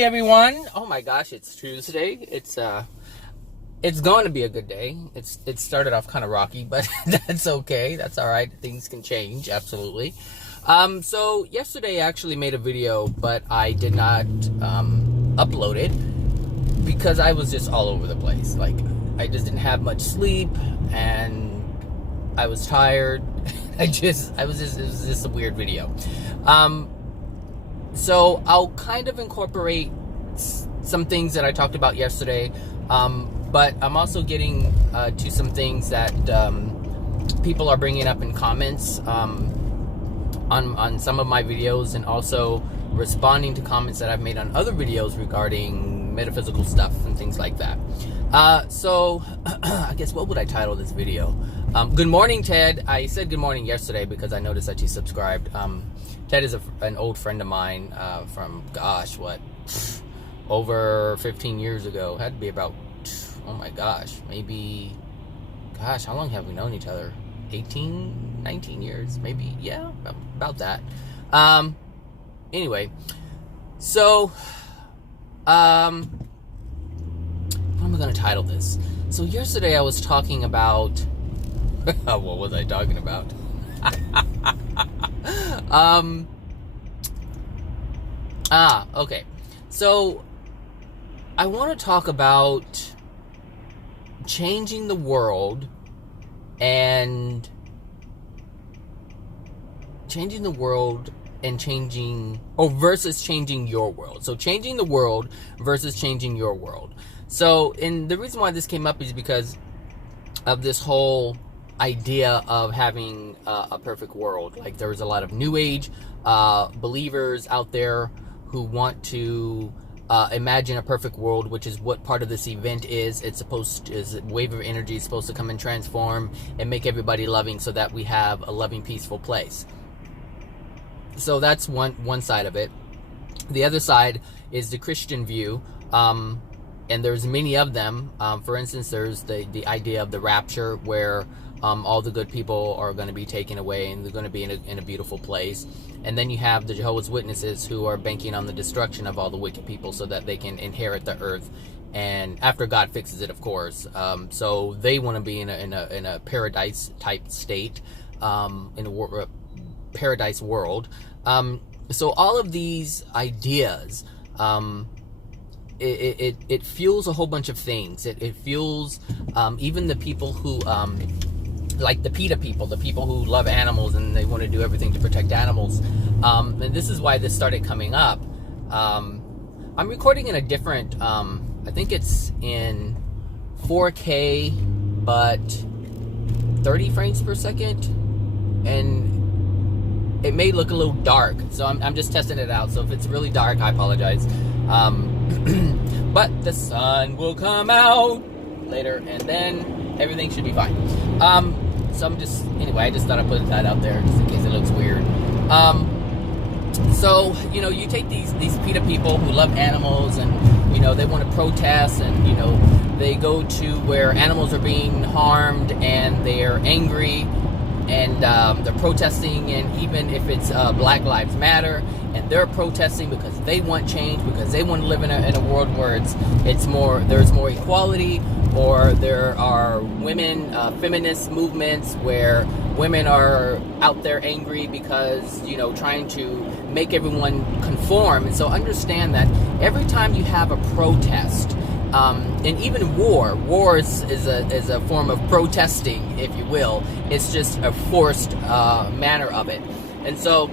morning, everyone. Oh my gosh, it's Tuesday. It's going to be a good day. It started off kind of rocky, but that's okay. That's all right. Things can change, absolutely. So yesterday I actually made a video, but I did not upload it because I was just all over the place. Like, I just didn't have much sleep and I was tired. It was just a weird video. So I'll kind of incorporate some things that I talked about yesterday, but I'm also getting to some things that people are bringing up in comments on some of my videos, and also responding to comments that I've made on other videos regarding metaphysical stuff and things like that. So I guess, what would I title this video? Good morning, Ted. I said good morning yesterday because I noticed that you subscribed. Ted is an old friend of mine from, gosh, over 15 years ago. Had to be about, oh my gosh, maybe, gosh, how long have we known each other? 18, 19 years, maybe, yeah, about that. Anyway, so, what am I going to title this? So yesterday I was talking about, what was I talking about? Okay. So I want to talk about changing the world and versus changing your world. So changing the world versus changing your world. So, and the reason why this came up is because of this whole idea of having a perfect world. Like, there's a lot of new age believers out there who want to imagine a perfect world, which is what part of this event is. It's a wave of energy is supposed to come and transform and make everybody loving, so that we have a loving, peaceful place. So that's one side of it. The other side is the Christian view, and there's many of them. For instance, there's the idea of the rapture, where all the good people are going to be taken away and they're going to be in a beautiful place. And then you have the Jehovah's Witnesses, who are banking on the destruction of all the wicked people so that they can inherit the earth, and after God fixes it, of course. So they want to be in a paradise type state, in a paradise world. So all of these ideas, it fuels a whole bunch of things. It fuels even the people who like the PETA people, the people who love animals and they want to do everything to protect animals. And this is why this started coming up. I'm recording in a different, I think it's in 4K, but 30 frames per second. And it may look a little dark. So I'm just testing it out. So if it's really dark, I apologize. But the sun will come out later, and then everything should be fine. So anyway, I just thought I'd put that out there just in case it looks weird. So, you take these PETA people who love animals, and, they want to protest, and, they go to where animals are being harmed, and they're angry, and they're protesting, and even if it's Black Lives Matter, and they're protesting because they want change, because they want to live in a world where there's more equality, or there are women feminist movements where women are out there angry because trying to make everyone conform. And so understand that every time you have a protest, and even war is a form of protesting, if you will. It's just a forced manner of it. And so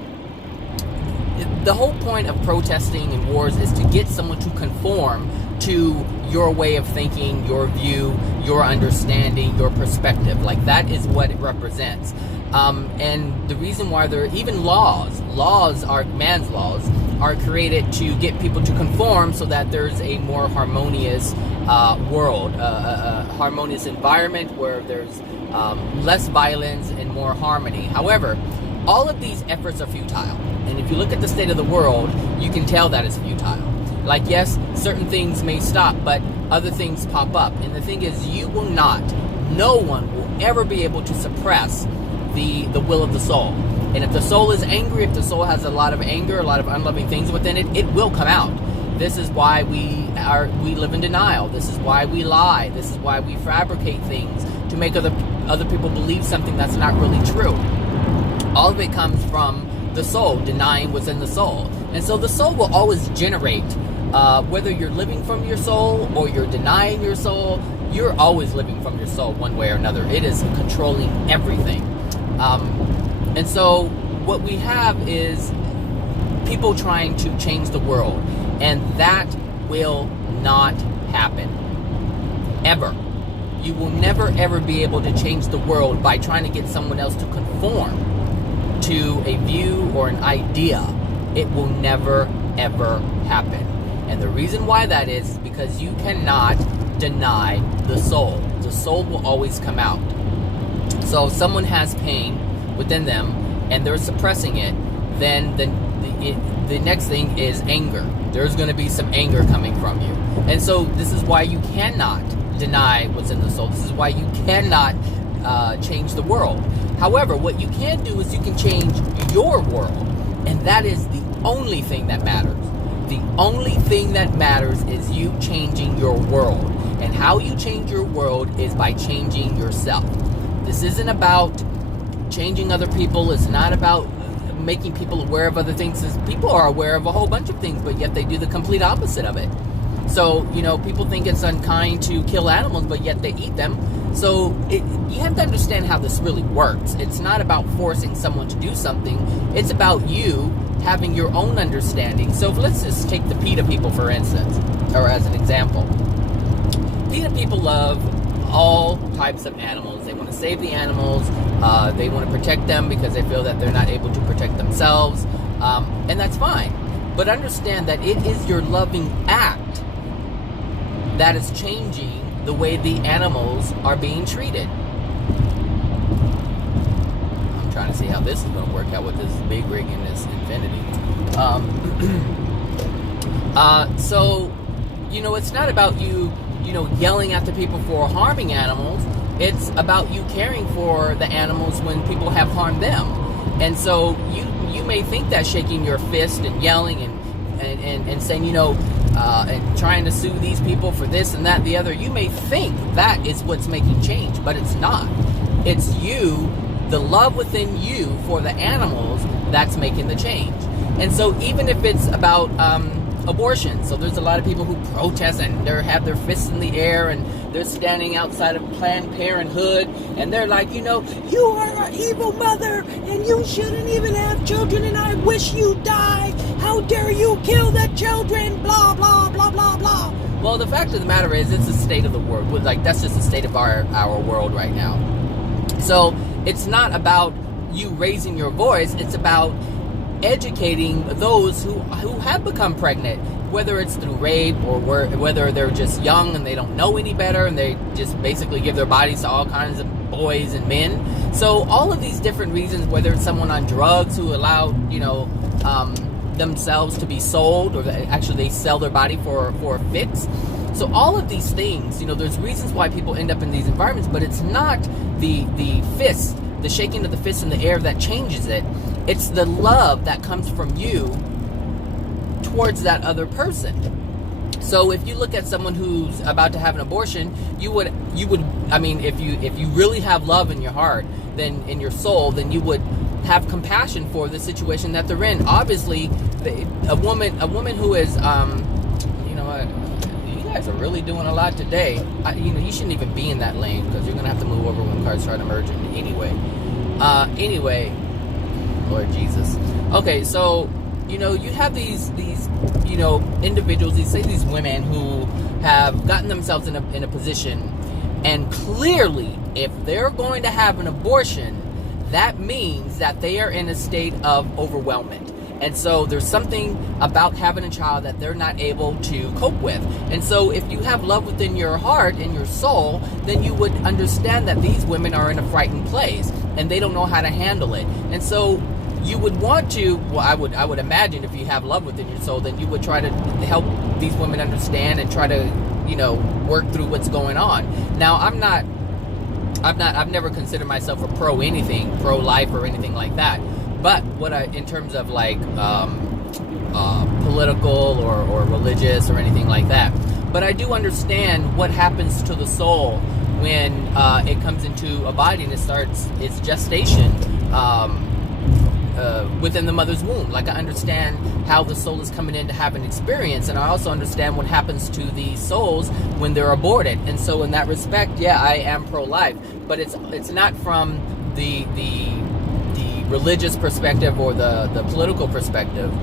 the whole point of protesting and wars is to get someone to conform to your way of thinking, your view, your understanding, your perspective. Like, that is what it represents. And the reason why there are even laws are, man's laws, are created to get people to conform so that there's a more harmonious world, a harmonious environment where there's less violence and more harmony. However, all of these efforts are futile. And if you look at the state of the world, you can tell that it's futile. Like, yes, certain things may stop, but other things pop up. And the thing is, no one will ever be able to suppress the will of the soul. And if the soul is angry, if the soul has a lot of anger, a lot of unloving things within it, it will come out. This is why we live in denial. This is why we lie. This is why we fabricate things to make other people believe something that's not really true. All of it comes from the soul, denying what's in the soul. And so the soul will always generate, whether you're living from your soul or you're denying your soul, you're always living from your soul one way or another. It is controlling everything. And so what we have is people trying to change the world. And that will not happen. Ever. You will never ever be able to change the world by trying to get someone else to conform to a view or an idea. It will never ever happen. And the reason why that is because you cannot deny the soul. The soul will always come out. So if someone has pain within them and they're suppressing it, then the next thing is anger. There's going to be some anger coming from you. And so this is why you cannot deny what's in the soul. This is why you cannot change the world. However, what you can do is you can change your world. And that is the only thing that matters. The only thing that matters is you changing your world. And how you change your world is by changing yourself. This isn't about changing other people. It's not about making people aware of other things. People are aware of a whole bunch of things, but yet they do the complete opposite of it. So, people think it's unkind to kill animals, but yet they eat them. So you have to understand how this really works. It's not about forcing someone to do something. It's about you having your own understanding. So let's just take the PETA people, for instance, or as an example. PETA people love all types of animals. They want to save the animals. They want to protect them because they feel that they're not able to protect themselves. And that's fine. But understand that it is your loving act that is changing the way the animals are being treated. I'm trying to see how this is going to work out with this big rig and this infinity. So, it's not about you, yelling at the people for harming animals. It's about you caring for the animals when people have harmed them. And so you may think that shaking your fist and yelling and saying, and trying to sue these people for this and that and the other, you may think that is what's making change, but it's not. It's you, the love within you for the animals, that's making the change. And so even if it's about abortion, so there's a lot of people who protest and they have their fists in the air and they're standing outside of Planned Parenthood and they're like, you are an evil mother and you shouldn't even have children and I wish you died. How dare you kill the children, blah, blah, blah, blah, blah. Well, the fact of the matter is it's the state of the world. Like, that's just the state of our world right now. So it's not about you raising your voice. It's about educating those who have become pregnant, whether it's through rape or whether they're just young and they don't know any better and they just basically give their bodies to all kinds of boys and men. So all of these different reasons, whether it's someone on drugs who allow themselves to be sold, or actually they sell their body for a fix. So all of these things, there's reasons why people end up in these environments, but it's not the fist, the shaking of the fist in the air that changes it. It's the love that comes from you towards that other person. So if you look at someone who's about to have an abortion, you would if you really have love in your heart, then in your soul, then you would have compassion for the situation that they're in. Obviously, a woman who is you guys are really doing a lot today. You shouldn't even be in that lane because you're gonna have to move over when cars start emerging anyway. Lord Jesus. Okay, so you have these individuals, these women who have gotten themselves in a position, and clearly if they're going to have an abortion, that means that they are in a state of overwhelmment. And so there's something about having a child that they're not able to cope with. And so if you have love within your heart and your soul, then you would understand that these women are in a frightened place and they don't know how to handle it. And so you would want to, I would imagine if you have love within your soul, then you would try to help these women understand and try to, work through what's going on. Now, I've never considered myself a pro-life or anything like that. But in terms of political or religious or anything like that. But I do understand what happens to the soul when it comes into a body and it starts its gestation within the mother's womb. Like, I understand how the soul is coming in to have an experience, and I also understand what happens to the souls when they're aborted. And so in that respect, yeah, I am pro-life, but it's not from the religious perspective or the political perspective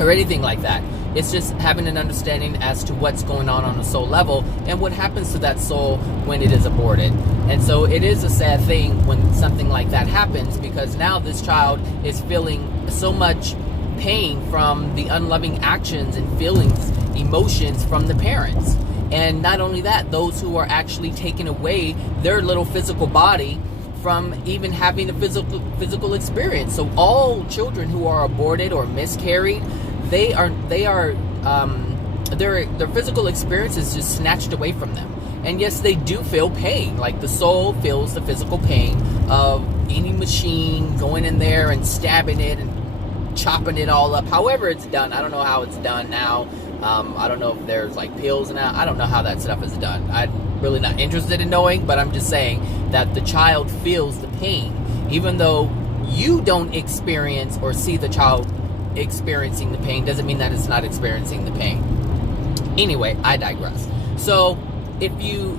or anything like that. It's just having an understanding as to what's going on a soul level and what happens to that soul when it is aborted. And so it is a sad thing when something like that happens, because now this child is feeling so much pain from the unloving actions and feelings, emotions from the parents. And not only that, those who are actually taking away their little physical body from even having a physical experience. So all children who are aborted or miscarried, their physical experience is just snatched away from them. And yes, they do feel pain. Like, the soul feels the physical pain of any machine going in there and stabbing it and chopping it all up. However it's done, I don't know how it's done now. I don't know if there's like pills now. I don't know how that stuff is done. I'm really not interested in knowing, but I'm just saying that the child feels the pain, even though you don't experience or see the child experiencing the pain. Doesn't mean that it's not experiencing the pain. Anyway, I digress. So if you're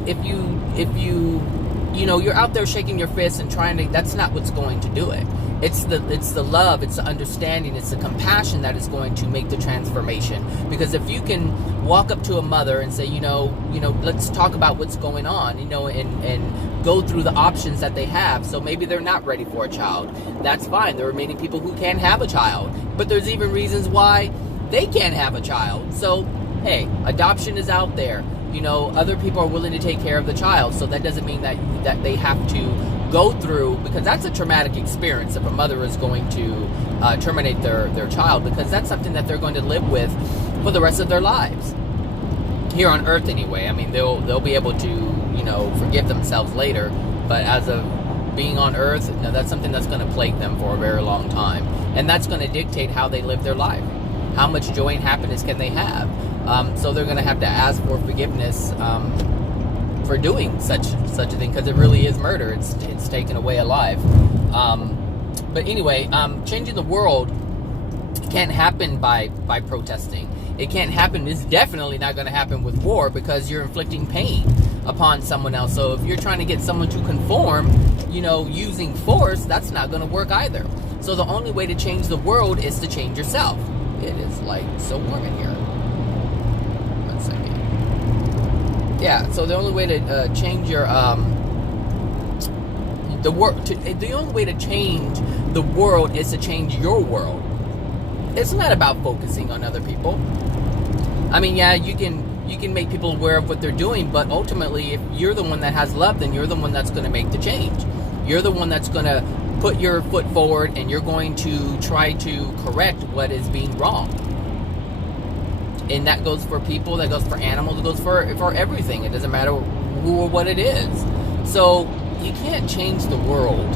out there shaking your fist and trying to, that's not what's going to do it. It's the love, it's the understanding, it's the compassion that is going to make the transformation. Because if you can walk up to a mother and say, let's talk about what's going on, and go through the options that they have. So maybe they're not ready for a child. That's fine. There are many people who can't have a child, but there's even reasons why they can't have a child. So, hey, adoption is out there. Other people are willing to take care of the child. So that doesn't mean that they have to go through, because that's a traumatic experience if a mother is going to terminate their child, because that's something that they're going to live with for the rest of their lives. Here on Earth anyway. I mean, they'll be able to, forgive themselves later, but as of being on Earth, that's something that's going to plague them for a very long time. And that's going to dictate how they live their life. How much joy and happiness can they have? So they're going to have to ask for forgiveness for doing such a thing, because it really is murder. It's taken away a life. But anyway, changing the world can't happen by protesting. It can't happen. It's definitely not going to happen with war, because you're inflicting pain upon someone else. So if you're trying to get someone to conform, using force, that's not going to work either. So the only way to change the world is to change yourself. It is like so warm in here. One second. Yeah. So the only way to change your the only way to change the world is to change your world. It's not about focusing on other people. I mean, yeah, you can make people aware of what they're doing, but ultimately, if you're the one that has love, then you're the one that's going to make the change. You're the one that's going to put your foot forward, and you're going to try to correct what is being wrong. And that goes for people, that goes for animals, it goes for everything. It doesn't matter who or what it is. So you can't change the world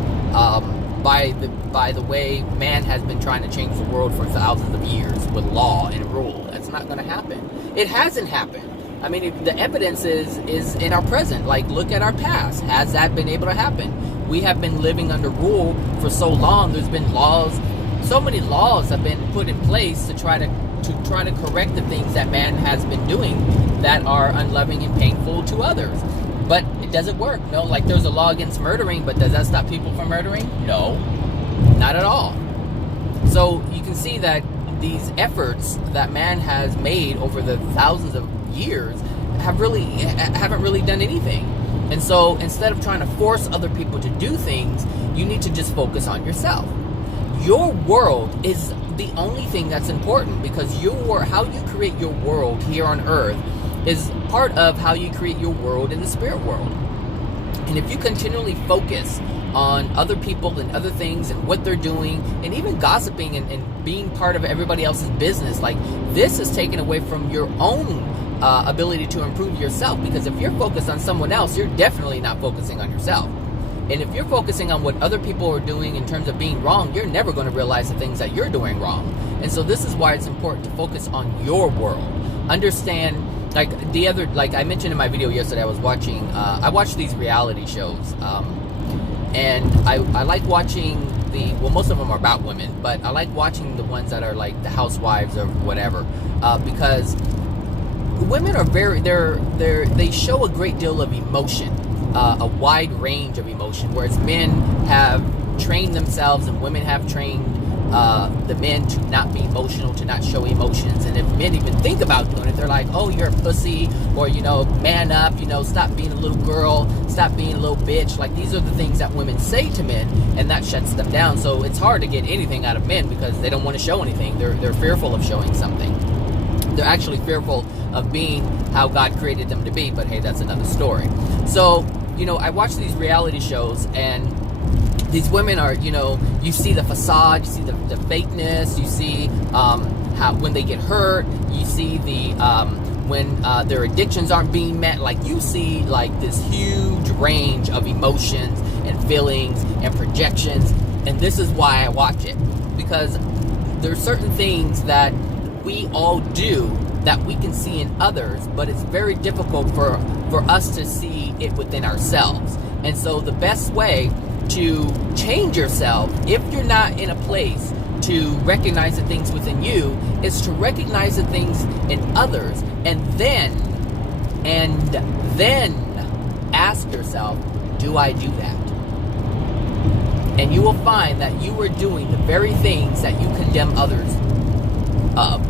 by the way man has been trying to change the world for thousands of years with law and rule. That's not going to happen. It hasn't happened. I mean, the evidence is in our present. Like, look at our past. Has that been able to happen? We have been living under rule for so long. There's been laws. So many laws have been put in place to try to correct the things that man has been doing that are unloving and painful to others. But it doesn't work. No, like, there's a law against murdering, but does that stop people from murdering? No, not at all. So you can see that these efforts that man has made over the thousands of years haven't really done anything. And so instead of trying to force other people to do things, you need to just focus on yourself. Your world is the only thing that's important, because how you create your world here on Earth is part of how you create your world in the spirit world. And if you continually focus on other people and other things and what they're doing, and even gossiping and being part of everybody else's business, like, this is taken away from your own ability to improve yourself. Because if you're focused on someone else, you're definitely not focusing on yourself. And if you're focusing on what other people are doing in terms of being wrong, you're never going to realize the things that you're doing wrong. And so this is why it's important to focus on your world. Understand, like I mentioned in my video yesterday, I watch these reality shows, and I like watching most of them are about women, but I like watching the ones that are like the housewives or whatever, because women are they show a great deal of emotion, a wide range of emotion, whereas men have trained themselves and women have trained the men to not be emotional, to not show emotions. And if men even think about doing it, they're like, oh, you're a pussy, or, man up, stop being a little girl, stop being a little bitch. Like, these are the things that women say to men, and that shuts them down. So it's hard to get anything out of men because they don't want to show anything. They're fearful of showing something. They're actually fearful of being how God created them to be, but hey, that's another story. So, I watch these reality shows, and these women are, you see the facade, you see the fakeness, you see how when they get hurt, you see when their addictions aren't being met. Like, you see like this huge range of emotions and feelings and projections, and this is why I watch it, because there are certain things that we all do that we can see in others, but it's very difficult for us to see it within ourselves. And so the best way to change yourself, if you're not in a place to recognize the things within you, is to recognize the things in others, and then ask yourself, do I do that? And you will find that you are doing the very things that you condemn others of.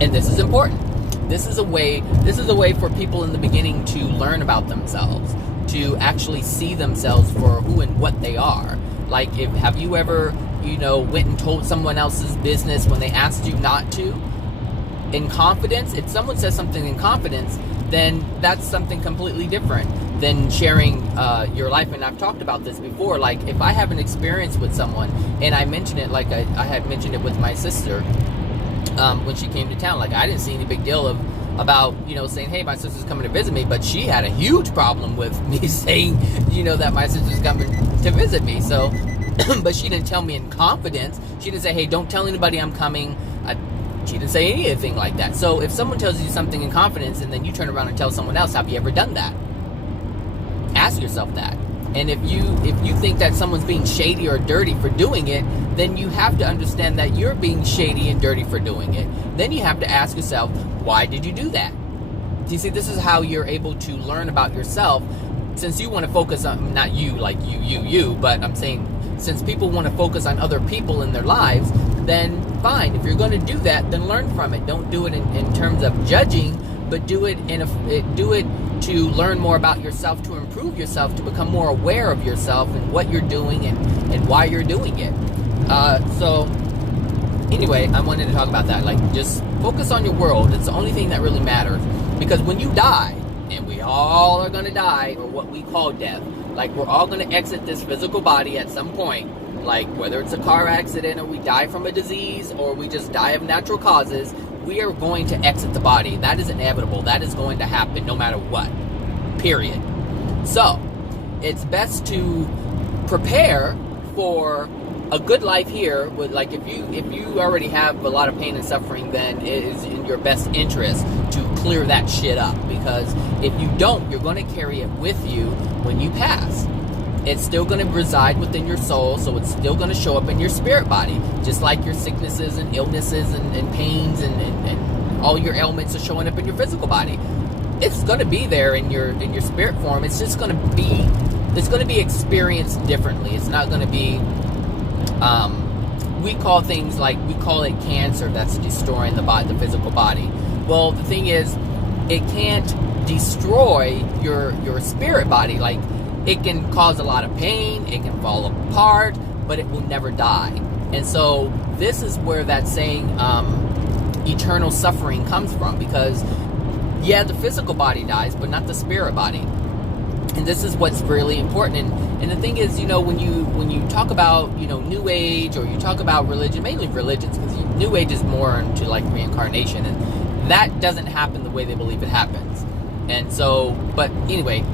And this is important. This is a way for people in the beginning to learn about themselves, to actually see themselves for who and what they are. Like, have you ever, went and told someone else's business when they asked you not to? In confidence, if someone says something in confidence, then that's something completely different than sharing your life. And I've talked about this before. Like, if I have an experience with someone, and I mention it, like I had mentioned it with my sister, when she came to town, like, I didn't see any big deal about saying, hey, my sister's coming to visit me, but she had a huge problem with me saying, that my sister's coming to visit me. So, but she didn't tell me in confidence. She didn't say, hey, don't tell anybody I'm coming. She didn't say anything like that. So if someone tells you something in confidence and then you turn around and tell someone else, have you ever done that? Ask yourself that. And if you think that someone's being shady or dirty for doing it, then you have to understand that you're being shady and dirty for doing it. Then you have to ask yourself, why did you do that? You see, this is how you're able to learn about yourself. Since you want to focus on, not you, like you, but I'm saying, since people want to focus on other people in their lives, then fine. If you're going to do that, then learn from it. Don't do it in terms of judging, but do it to learn more about yourself, to improve yourself, to become more aware of yourself and what you're doing and why you're doing it. So anyway, I wanted to talk about that. Like, just focus on your world. It's the only thing that really matters. Because when you die, and we all are going to die, or what we call death, like, we're all going to exit this physical body at some point, like whether it's a car accident or we die from a disease or we just die of natural causes, we are going to exit the body. That is inevitable. That is going to happen no matter what. Period. So, it's best to prepare for a good life here. With, like, if you already have a lot of pain and suffering, then it is in your best interest to clear that shit up. Because if you don't, you're going to carry it with you when you pass. It's still going to reside within your soul, so it's still going to show up in your spirit body. Just like your sicknesses and illnesses and pains and all your ailments are showing up in your physical body. It's going to be there in your spirit form. It's just going to be experienced differently. It's not going to be, we call it cancer that's destroying the physical body. Well, the thing is, it can't destroy your spirit body. Like, it can cause a lot of pain, it can fall apart, but it will never die. And so this is where that saying, eternal suffering comes from, because yeah, the physical body dies, but not the spirit body. And this is what's really important. And the thing is, when you talk about, New Age, or you talk about religion, mainly religions, because New Age is more into like reincarnation, and that doesn't happen the way they believe it happens. And so, but anyway,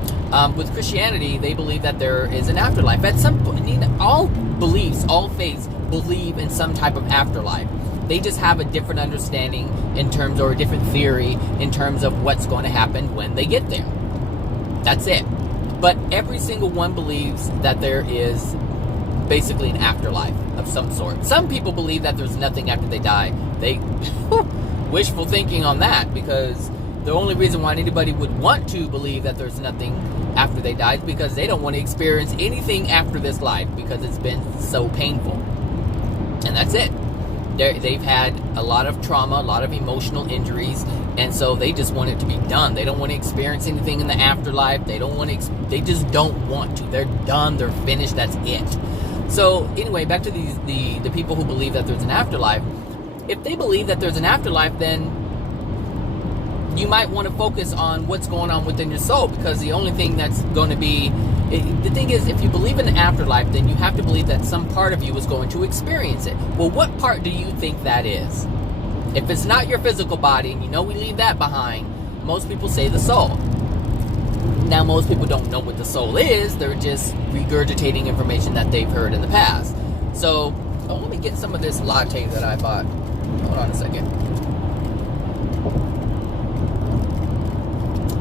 with Christianity, they believe that there is an afterlife. At some point, all beliefs, all faiths believe in some type of afterlife. They just have a different understanding in terms, or a different theory in terms of what's going to happen when they get there. That's it. But every single one believes that there is basically an afterlife of some sort. Some people believe that there's nothing after they die. They wishful thinking on that, because the only reason why anybody would want to believe that there's nothing after they die is because they don't want to experience anything after this life, because it's been so painful. And that's it. They've had a lot of trauma, a lot of emotional injuries, and so they just want it to be done. They don't want to experience anything in the afterlife. They just don't want to. They're done. They're finished. That's it. So anyway, back to the people who believe that there's an afterlife. If they believe that there's an afterlife, then you might want to focus on what's going on within your soul, because the only thing that's going to be... The thing is, if you believe in the afterlife, then you have to believe that some part of you is going to experience it. Well, what part do you think that is? If it's not your physical body, and you know we leave that behind, most people say the soul. Now, most people don't know what the soul is. They're just regurgitating information that they've heard in the past. So, let me get some of this latte that I bought. Hold on a second.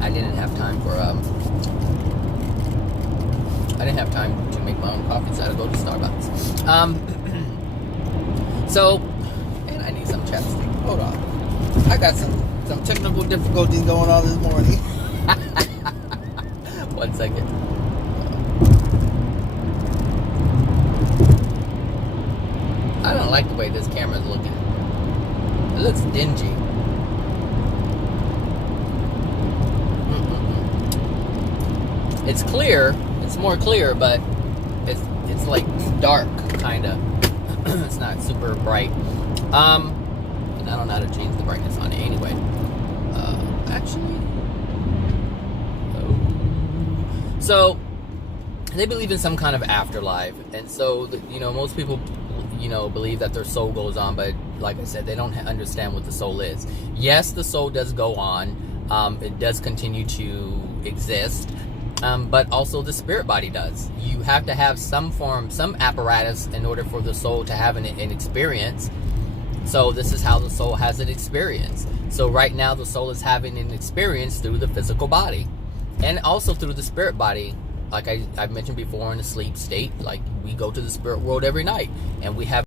I didn't have time for... I didn't have time to make my own coffee, so I had to go to Starbucks. And I need some chapstick. Hold on. I got some technical difficulties going on this morning. 1 second. I don't like the way this camera's looking. It looks dingy. It's clear. It's more clear, but it's like dark, kind of. It's not super bright. And I don't know how to change the brightness on it anyway. Actually. Oh. So, they believe in some kind of afterlife. And so, most people, believe that their soul goes on. But like I said, they don't understand what the soul is. Yes, the soul does go on. It does continue to exist. But also the spirit body does. You have to have some apparatus in order for the soul to have an experience. So this is how the soul has an experience. So right now the soul is having an experience through the physical body. And also through the spirit body. Like I've mentioned before, in a sleep state, like we go to the spirit world every night. And we have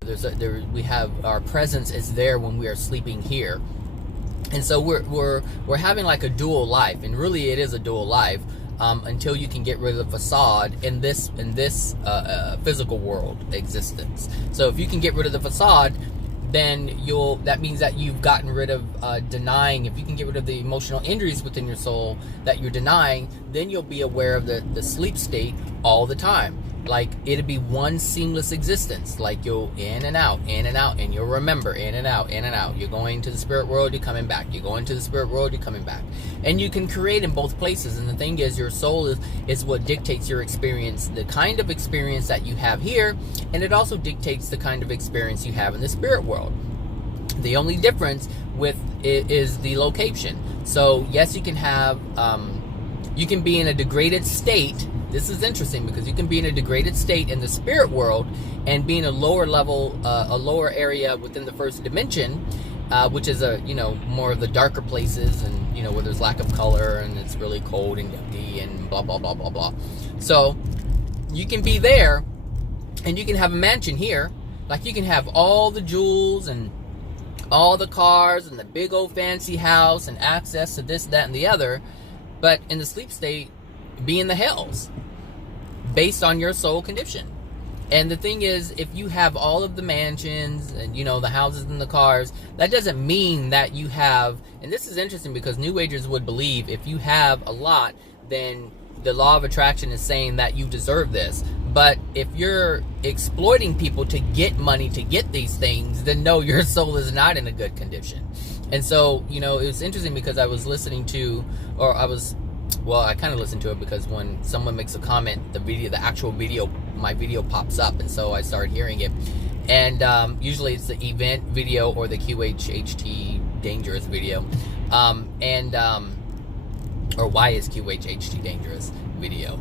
our presence is there when we are sleeping here. And so we're having like a dual life. And really it is a dual life. Until you can get rid of the facade in this physical world existence. So if you can get rid of the facade, then that means that you've gotten rid of denying. If you can get rid of the emotional injuries within your soul that you're denying, then you'll be aware of the sleep state all the time. Like it'll be one seamless existence. Like you'll in and out, and you'll remember in and out, in and out. You're going to the spirit world, you're coming back. You're going to the spirit world, you're coming back. And you can create in both places. And the thing is, your soul is what dictates your experience, the kind of experience that you have here, and it also dictates the kind of experience you have in the spirit world. The only difference with it is the location. So yes, you can have, you can be in a degraded state. This is interesting because you can be in a degraded state in the spirit world and be in a lower level, a lower area within the first dimension, which is more of the darker places, and where there's lack of color and it's really cold and yucky and blah blah blah blah blah. So you can be there, and you can have a mansion here, like you can have all the jewels and all the cars and the big old fancy house and access to this, that, and the other, but in the sleep state, be in the hells based on your soul condition. And the thing is, if you have all of the mansions and the houses and the cars, that doesn't mean that you have, and this is interesting because New Agers would believe if you have a lot, then the law of attraction is saying that you deserve this. But if you're exploiting people to get money to get these things, then no, your soul is not in a good condition. And so, it was interesting because I was listening to, I kind of listened to it because when someone makes a comment, the actual video, my video pops up, and so I started hearing it. And usually it's the event video or the QHHT dangerous video, or why is QHHT dangerous video.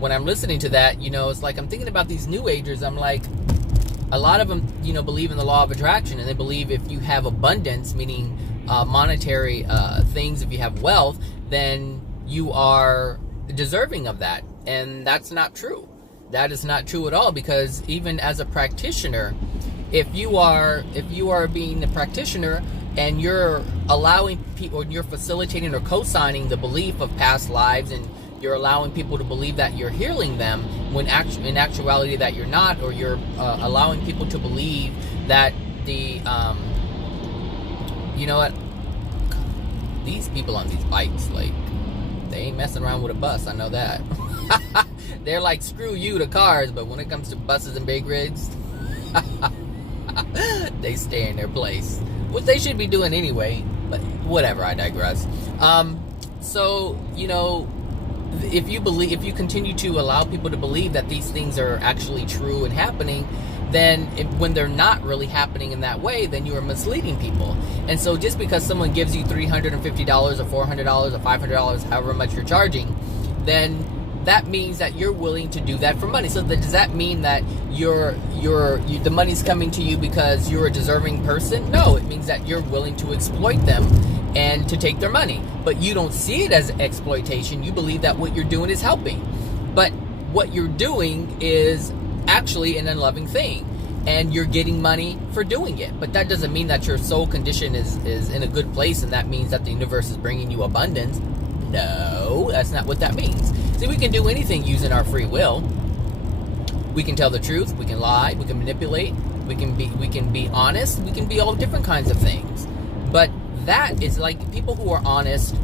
When I'm listening to that, it's like I'm thinking about these New Agers. I'm like, a lot of them, believe in the law of attraction, and they believe if you have abundance, meaning monetary things, if you have wealth, then you are deserving of that. And that's not true. That is not true at all, because even as a practitioner, if you are being a practitioner and you're allowing people, or you're facilitating or co-signing the belief of past lives, and you're allowing people to believe that you're healing them, when in actuality that you're not, or you're allowing people to believe that the you know what, these people on these bikes, like, they ain't messing around with a bus, I know that. They're like, screw you to cars, but when it comes to buses and big rigs, they stay in their place, which they should be doing anyway, but whatever, I digress. So, if you continue to allow people to believe that these things are actually true and happening, then when they're not really happening in that way, then you are misleading people. And so just because someone gives you $350 or $400 or $500, however much you're charging, then that means that you're willing to do that for money. So does that mean that the money's coming to you because you're a deserving person? No, it means that you're willing to exploit them and to take their money. But you don't see it as exploitation. You believe that what you're doing is helping. But what you're doing is actually an unloving thing, and you're getting money for doing it. But that doesn't mean that your soul condition is in a good place, and that means that the universe is bringing you abundance. No, that's not what that means. See, we can do anything using our free will. We can tell the truth, we can lie, we can manipulate, we can be honest, we can be all different kinds of things. But that is like people who are honest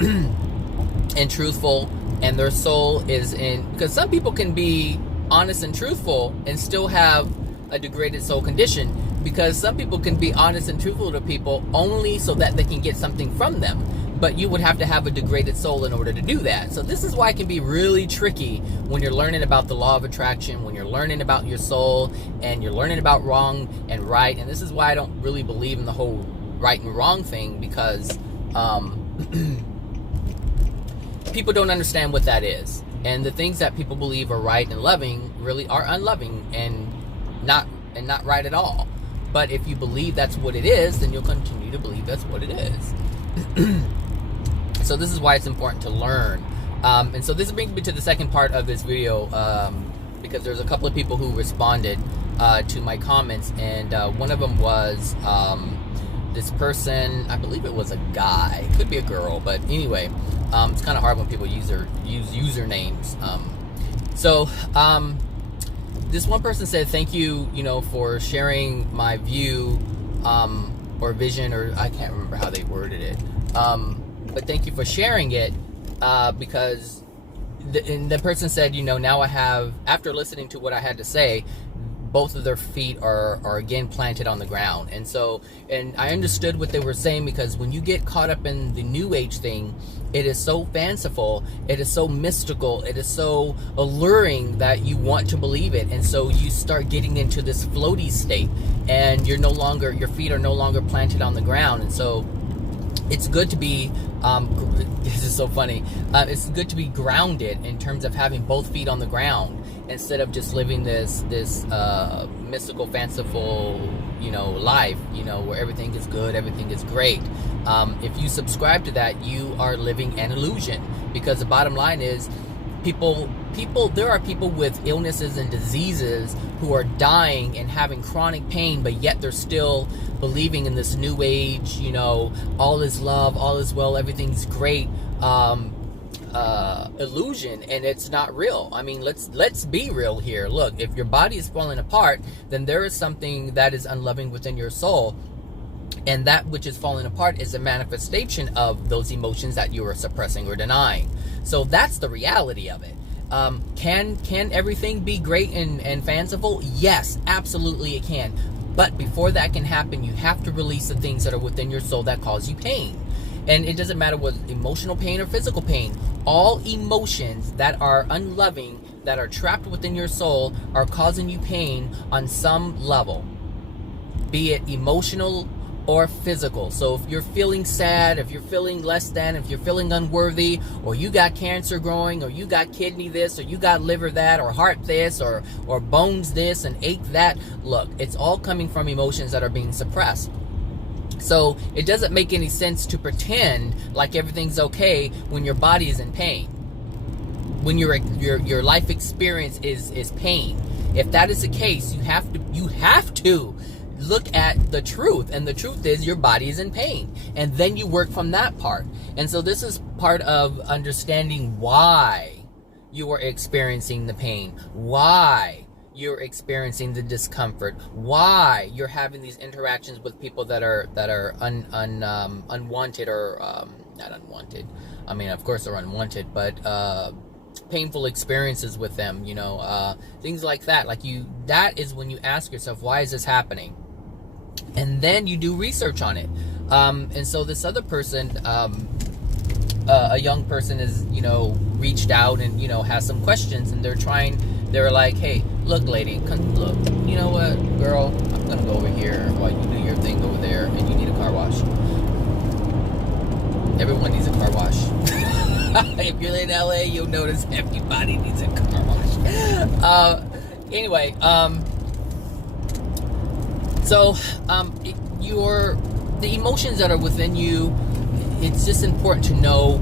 and truthful, and their soul is in, because some people can be honest and truthful and still have a degraded soul condition, because some people can be honest and truthful to people only so that they can get something from them. But you would have to have a degraded soul in order to do that. So this is why it can be really tricky when you're learning about the law of attraction, when you're learning about your soul, and you're learning about wrong and right. And this is why I don't really believe in the whole right and wrong thing, because people don't understand what that is. And the things that people believe are right and loving really are unloving and not right at all. But if you believe that's what it is, then you'll continue to believe that's what it is. So this is why it's important to learn. And so this brings me to the second part of this video, because there's a couple of people who responded to my comments, and one of them was this person, I believe it was a guy, could be a girl, but anyway, it's kind of hard when people use usernames. So this one person said, thank you, for sharing my view or vision, or I can't remember how they worded it. But thank you for sharing it, because the person said, now I have, after listening to what I had to say, both of their feet are again planted on the ground. And I understood what they were saying, because when you get caught up in the new age thing, it is so fanciful, it is so mystical, it is so alluring that you want to believe it. And so you start getting into this floaty state, and your feet are no longer planted on the ground. And so it's good to be, this is so funny, it's good to be grounded in terms of having both feet on the ground, instead of just living this mystical, fanciful, life, where everything is good, everything is great. If you subscribe to that, you are living an illusion, because the bottom line is, there are people with illnesses and diseases who are dying and having chronic pain, but yet they're still believing in this new age, all is love, all is well, everything's great, illusion, and it's not real. I mean, let's be real here. Look, if your body is falling apart, then there is something that is unloving within your soul, and that which is falling apart is a manifestation of those emotions that you are suppressing or denying. So that's the reality of it. Can everything be great and fanciful? Yes, absolutely it can. But before that can happen, you have to release the things that are within your soul that cause you pain. And it doesn't matter whether emotional pain or physical pain. All emotions that are unloving, that are trapped within your soul, are causing you pain on some level. Be it emotional or physical. So if you're feeling sad, if you're feeling less than, if you're feeling unworthy, or you got cancer growing, or you got kidney this, or you got liver that, or heart this, or bones this, and ache that, look, it's all coming from emotions that are being suppressed. So it doesn't make any sense to pretend like everything's okay when your body is in pain, when your life experience is pain. If that is the case, you have to look at the truth, and the truth is your body is in pain, and then you work from that part. And so this is part of understanding why you are experiencing the pain, why you're experiencing the discomfort, why you're having these interactions with people that are unwanted, or not unwanted. I mean, of course they're unwanted, but painful experiences with them, things like that. That is when you ask yourself, why is this happening? And then you do research on it. And so this other person, a young person, is, reached out and, has some questions, and they're like, hey, look, lady, look, you know what, girl, I'm going to go over here while you do your thing over there, and you need a car wash. Everyone needs a car wash. If you're in LA, you'll notice everybody needs a car wash. Anyway, so the emotions that are within you, it's just important to know,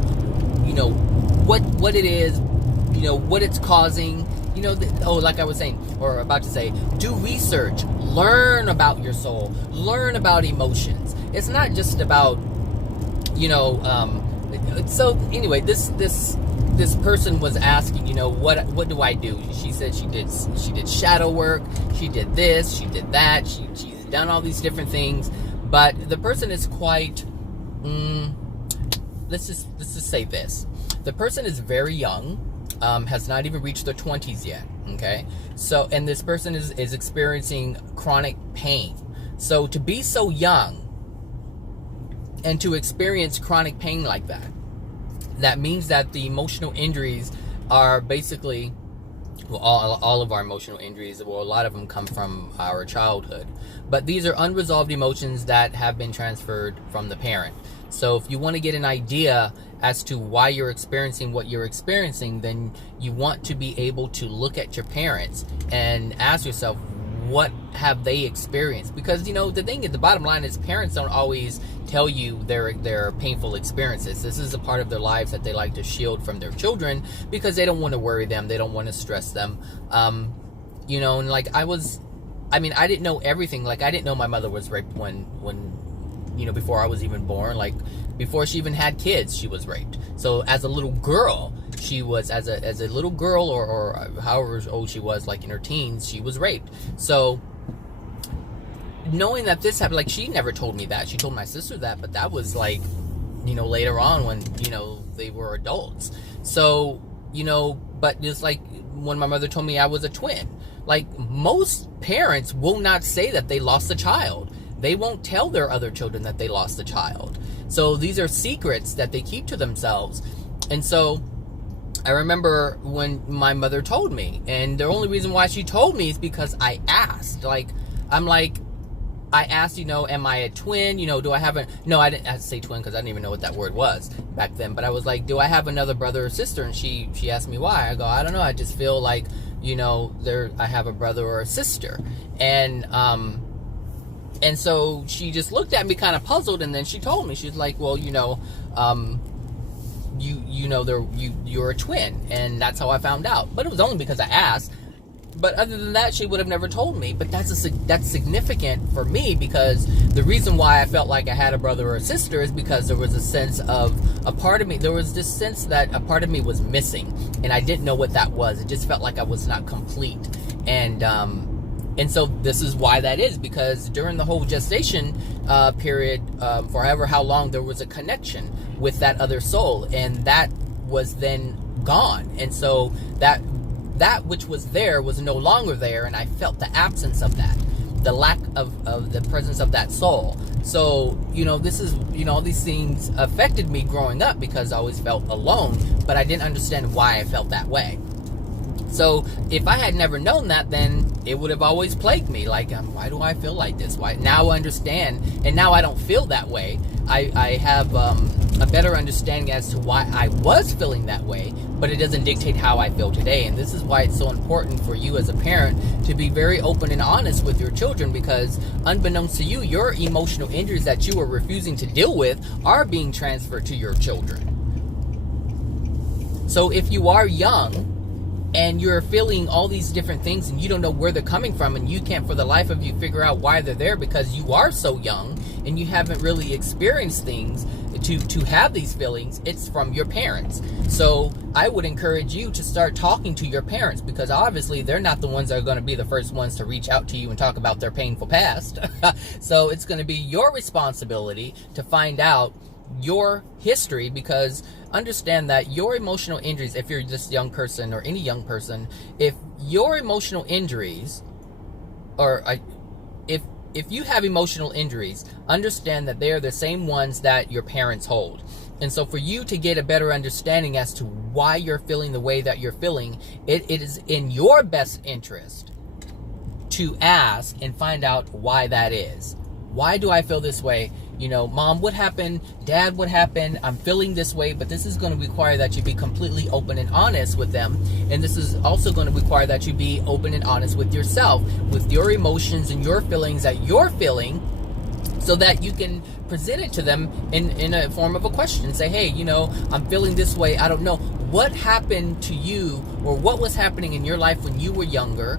what it is, what it's causing, like I was saying, or about to say, do research, learn about your soul, learn about emotions. It's not just about, so anyway, this person was asking, what do I do? She said she did shadow work, she did this, she did that, she's done all these different things, but the person is quite, let's just say this. The person is very young, has not even reached their 20s yet, okay? So, and this person is experiencing chronic pain. So to be so young and to experience chronic pain like that means that the emotional injuries are basically, well, all of our emotional injuries, well, a lot of them come from our childhood. But these are unresolved emotions that have been transferred from the parent. So if you want to get an idea as to why you're experiencing what you're experiencing, then you want to be able to look at your parents and ask yourself, what have they experienced? Because, the thing is, the bottom line is, parents don't always tell you their painful experiences. This is a part of their lives that they like to shield from their children because they don't want to worry them. They don't want to stress them. And like I didn't know everything. Like, I didn't know my mother was raped when before I was even born. Like, before she even had kids, she was raped. So as a little girl, she was, as a little girl, or however old she was, like in her teens, she was raped. So knowing that this happened, like, she never told me that. She told my sister that, but that was like, later on when, they were adults. So, but just like when my mother told me I was a twin, like, most parents will not say that they lost a child. They won't tell their other children that they lost a child. So these are secrets that they keep to themselves. And so I remember when my mother told me, and the only reason why she told me is because I asked. I asked, am I a twin? Do I have no, I didn't have to say twin because I didn't even know what that word was back then. But I was like, do I have another brother or sister? And she asked me why. I go, I don't know. I just feel like, I have a brother or a sister. And so she just looked at me kind of puzzled, and then she told me, she's like, well, you're a twin, and that's how I found out. But it was only because I asked. But other than that, she would have never told me. But that's significant for me, because the reason why I felt like I had a brother or a sister is because there was a sense of a part of me. There was this sense that a part of me was missing, and I didn't know what that was. It just felt like I was not complete. And so this is why that is, because during the whole gestation period, for however how long, there was a connection with that other soul, and that was then gone. And so that which was there was no longer there, and I felt the absence of that, the lack of the presence of that soul. So, this is, all these things affected me growing up because I always felt alone, but I didn't understand why I felt that way. So if I had never known that, then it would have always plagued me. Like, why do I feel like this? Why? Now I understand, and now I don't feel that way. I have a better understanding as to why I was feeling that way, but it doesn't dictate how I feel today. And this is why it's so important for you as a parent to be very open and honest with your children, because unbeknownst to you, your emotional injuries that you are refusing to deal with are being transferred to your children. So if you are young and you're feeling all these different things and you don't know where they're coming from, and you can't for the life of you figure out why they're there because you are so young and you haven't really experienced things to have these feelings, it's from your parents. So I would encourage you to start talking to your parents, because obviously they're not the ones that are going to be the first ones to reach out to you and talk about their painful past. So it's going to be your responsibility to find out your history, because understand that your emotional injuries, if you're this young person or any young person, if your emotional injuries, or if you have emotional injuries, understand that they are the same ones that your parents hold. And so for you to get a better understanding as to why you're feeling the way that you're feeling, it is in your best interest to ask and find out why that is. Why do I feel this way? You know, Mom, what happened? Dad, what happened? I'm feeling this way, but this is going to require that you be completely open and honest with them. And this is also going to require that you be open and honest with yourself, with your emotions and your feelings that you're feeling, so that you can present it to them in a form of a question. Say, hey, you know, I'm feeling this way. I don't know. What happened to you, or what was happening in your life when you were younger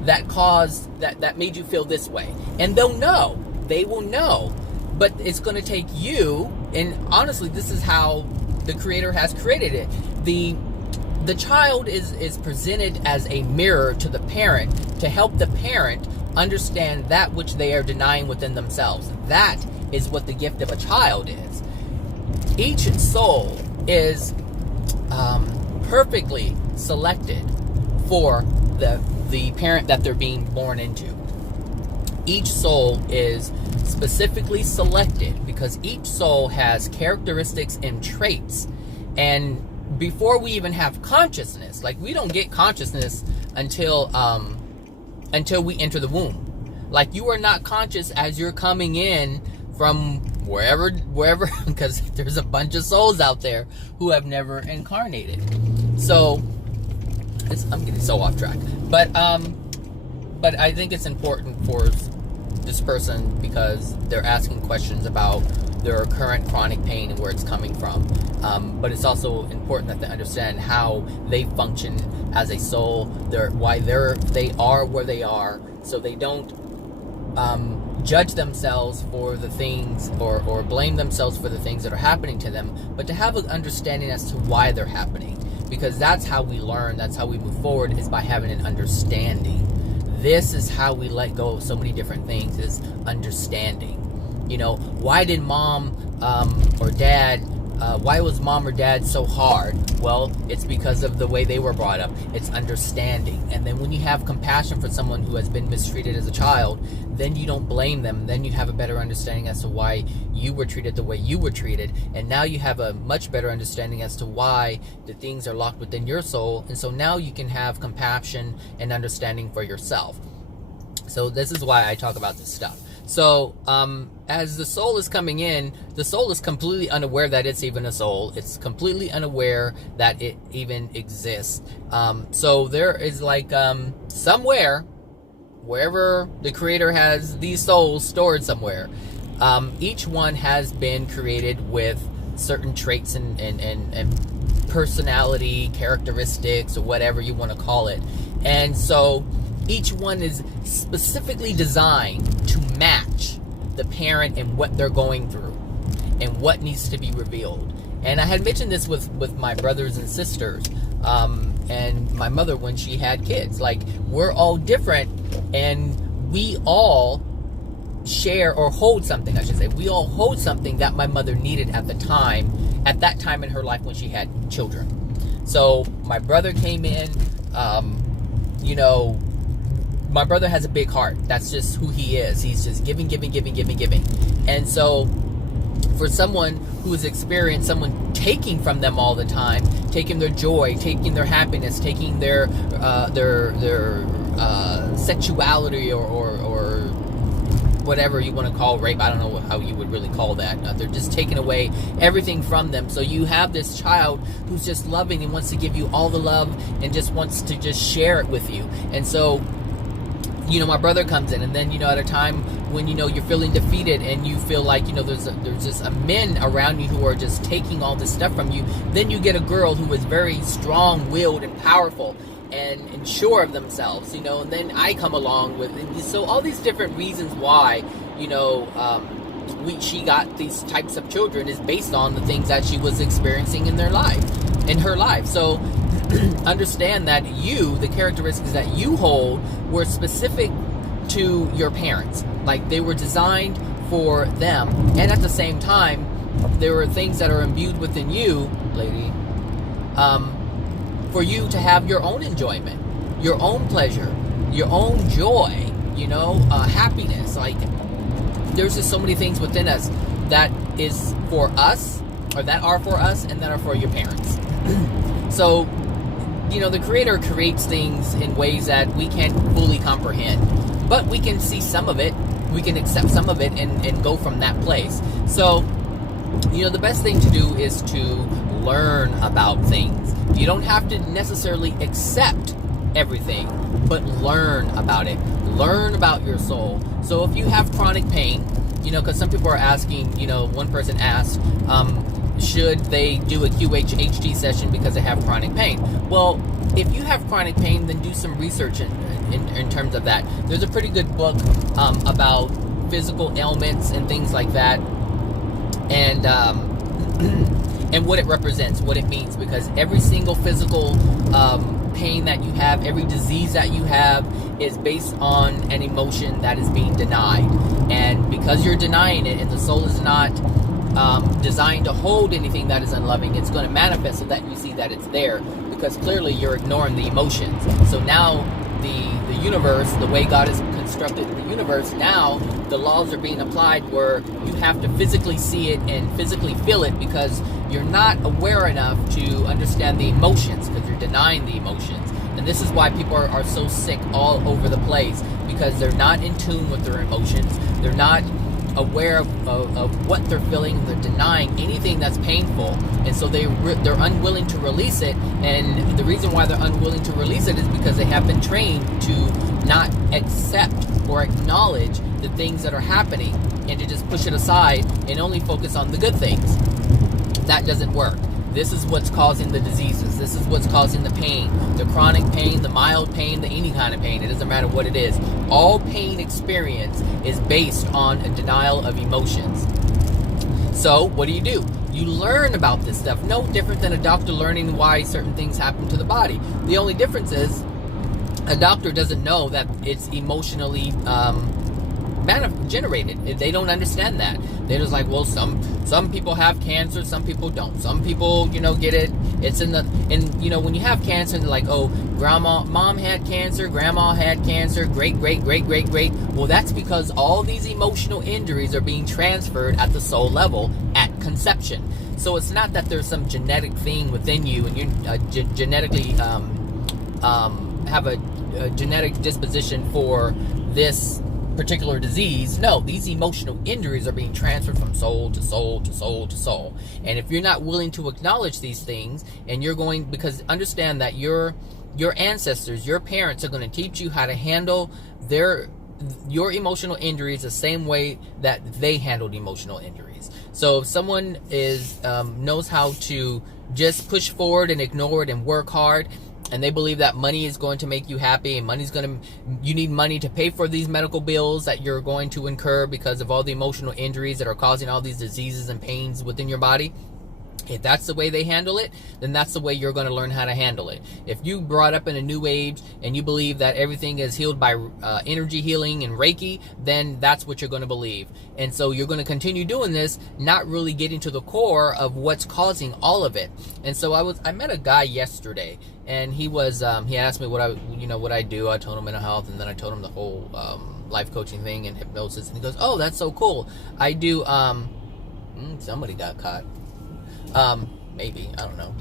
that caused, that made you feel this way? And they'll know. They will know. But it's going to take you, and honestly, this is how the Creator has created it. The child is presented as a mirror to the parent to help the parent understand that which they are denying within themselves. That is what the gift of a child is. Each soul is perfectly selected for the parent that they're being born into. Each soul is specifically selected because each soul has characteristics and traits. And before we even have consciousness, like, we don't get consciousness until we enter the womb. Like, you are not conscious as you're coming in from wherever, because there's a bunch of souls out there who have never incarnated. So I'm getting so off track, but I think it's important for this person, because they're asking questions about their current chronic pain and where it's coming from. But it's also important that they understand how they function as a soul, why they are where they are, so they don't judge themselves for the things or blame themselves for the things that are happening to them, but to have an understanding as to why they're happening. Because that's how we learn, that's how we move forward, is by having an understanding. This is how we let go of so many different things, is understanding. You know, why did mom or dad, why was mom or dad so hard? Well, it's because of the way they were brought up. It's understanding. And then when you have compassion for someone who has been mistreated as a child, then you don't blame them. Then you have a better understanding as to why you were treated the way you were treated. And now you have a much better understanding as to why the things are locked within your soul. And so now you can have compassion and understanding for yourself. So this is why I talk about this stuff. So as the soul is coming in, the soul is completely unaware that it's even a soul. It's completely unaware that it even exists. So there is like somewhere, wherever the Creator has these souls stored somewhere, each one has been created with certain traits and personality characteristics, or whatever you want to call it. And so each one is specifically designed to match the parent and what they're going through and what needs to be revealed. And I had mentioned this with my brothers and sisters and my mother when she had kids. Like, we're all different, and we all share or hold something, I should say. We all hold something that my mother needed at that time in her life when she had children. So my brother came in, you know, my brother has a big heart. That's just who he is. He's just giving. And so for someone who has experienced someone taking from them all the time, taking their joy, taking their happiness, taking their sexuality or whatever you want to call rape. I don't know how you would really call that. They're just taking away everything from them. So you have this child who's just loving and wants to give you all the love and just wants to just share it with you. And so, you know, my brother comes in, and then, you know, at a time when, you know, you're feeling defeated and you feel like, you know, there's just a men around you who are just taking all this stuff from you, then you get a girl who is very strong-willed and powerful and sure of themselves, you know, and then I come along with, and so all these different reasons why, you know, she got these types of children is based on the things that she was experiencing in her life. So understand that the characteristics that you hold were specific to your parents. Like, they were designed for them, and at the same time, there were things that are imbued within you, lady, for you to have your own enjoyment, your own pleasure, your own joy, you know, happiness. Like, there's just so many things within us that is for us, or that are for us, and that are for your parents. So, you know, the Creator creates things in ways that we can't fully comprehend, but we can see some of it, we can accept some of it, and go from that place. So, you know, the best thing to do is to learn about things. You don't have to necessarily accept everything, but learn about it. Learn about your soul. So if you have chronic pain, you know, because some people are asking, you know, one person asked, should they do a QHHT session because they have chronic pain? Well, if you have chronic pain, then do some research in terms of that. There's a pretty good book about physical ailments and things like that, and and what it represents, what it means, because every single physical pain that you have, every disease that you have is based on an emotion that is being denied. And because you're denying it, and the soul is not designed to hold anything that is unloving, it's going to manifest so that you see that it's there, because clearly you're ignoring the emotions. So now the universe, the way God has constructed the universe, now the laws are being applied where you have to physically see it and physically feel it, because you're not aware enough to understand the emotions, because you're denying the emotions. And this is why people are so sick all over the place, because they're not in tune with their emotions. They're not aware of what they're feeling. They're denying anything that's painful, and so they're unwilling to release it. And the reason why they're unwilling to release it is because they have been trained to not accept or acknowledge the things that are happening, and to just push it aside and only focus on the good things. That doesn't work. This is what's causing the diseases. This is what's causing the pain, the chronic pain, the mild pain, the any kind of pain. It doesn't matter what it is. All pain experience is based on a denial of emotions. So what do? You learn about this stuff. No different than a doctor learning why certain things happen to the body. The only difference is a doctor doesn't know that it's emotionally generated. They don't understand that. They're just like, well, some people have cancer, some people don't. Some people, you know, get it. It's and you know, when you have cancer, they're like, oh, mom had cancer, grandma had cancer, great. Well, that's because all these emotional injuries are being transferred at the soul level at conception. So it's not that there's some genetic thing within you, and you genetically have a genetic disposition for this particular disease. No, these emotional injuries are being transferred from soul to soul to soul to soul. And if you're not willing to acknowledge these things, and you're going, because understand that your ancestors, your parents are going to teach you how to handle your emotional injuries the same way that they handled emotional injuries. So if someone knows how to just push forward and ignore it and work hard, and they believe that money is going to make you happy, and you need money to pay for these medical bills that you're going to incur because of all the emotional injuries that are causing all these diseases and pains within your body. If that's the way they handle it, then that's the way you're going to learn how to handle it. If you brought up in a new age and you believe that everything is healed by energy healing and Reiki, then that's what you're going to believe. And so you're going to continue doing this, not really getting to the core of what's causing all of it. And so I met a guy yesterday, and he asked me what I do. I told him mental health, and then I told him the whole life coaching thing and hypnosis. And he goes, "Oh, that's so cool. I do." Somebody got caught. maybe, I don't know.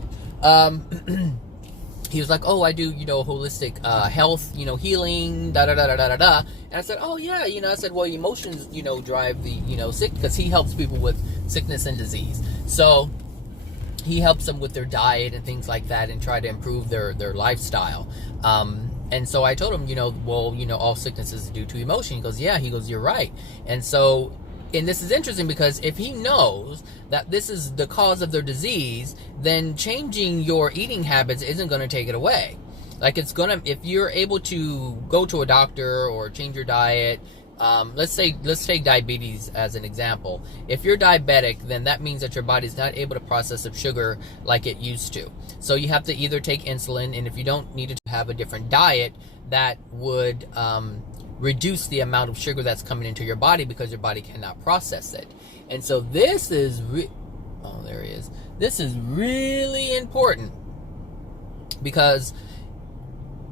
He was like, oh, I do, holistic health, healing, da-da-da-da-da-da. And I said, oh, yeah, I said, well, emotions, drive the, sick, because he helps people with sickness and disease. So he helps them with their diet and things like that and try to improve their lifestyle. And so I told him, all sickness is due to emotion. He goes, yeah, you're right. And so, and this is interesting because if he knows that this is the cause of their disease, then changing your eating habits isn't going to take it away. Like if you're able to go to a doctor or change your diet, let's take diabetes as an example. If you're diabetic, then that means that your body's not able to process up sugar like it used to. So you have to either take insulin, and if you don't need to have a different diet, that would reduce the amount of sugar that's coming into your body because your body cannot process it. And so this is there he is. This is really important because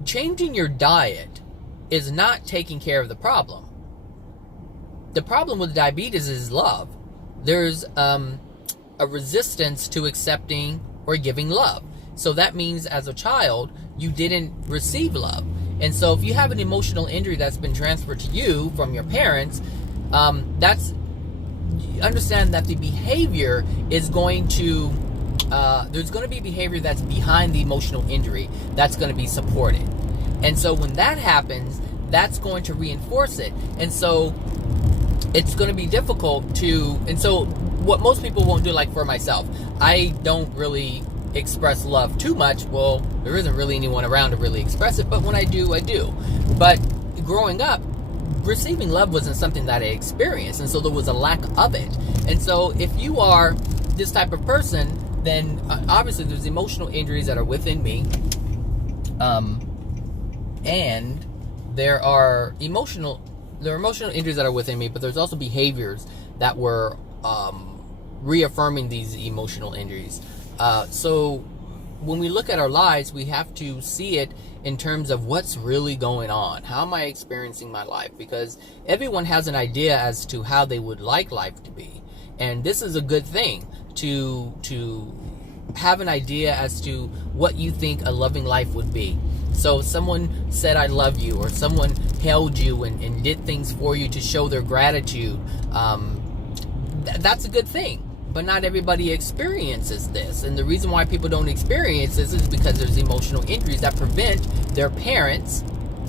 changing your diet is not taking care of the problem. The problem with diabetes is love. There's a resistance to accepting or giving love. So that means as a child, you didn't receive love. And so if you have an emotional injury that's been transferred to you from your parents, understand that the behavior is going to, there's going to be behavior that's behind the emotional injury that's going to be supported. And so when that happens, that's going to reinforce it. And so it's going to be difficult to, and so what most people won't do, like for myself, I don't really express love too much. Well, there isn't really anyone around to really express it, but when I do, I do. But growing up, receiving love wasn't something that I experienced, and so there was a lack of it. And so if you are this type of person, then obviously there's emotional injuries that are within me, and there are emotional injuries that are within me, but there's also behaviors that were reaffirming these emotional injuries. So when we look at our lives, we have to see it in terms of what's really going on. How am I experiencing my life? Because everyone has an idea as to how they would like life to be. And this is a good thing to have an idea as to what you think a loving life would be. So if someone said, I love you, or someone held you and did things for you to show their gratitude, that's a good thing. But not everybody experiences this. And the reason why people don't experience this is because there's emotional injuries that prevent their parents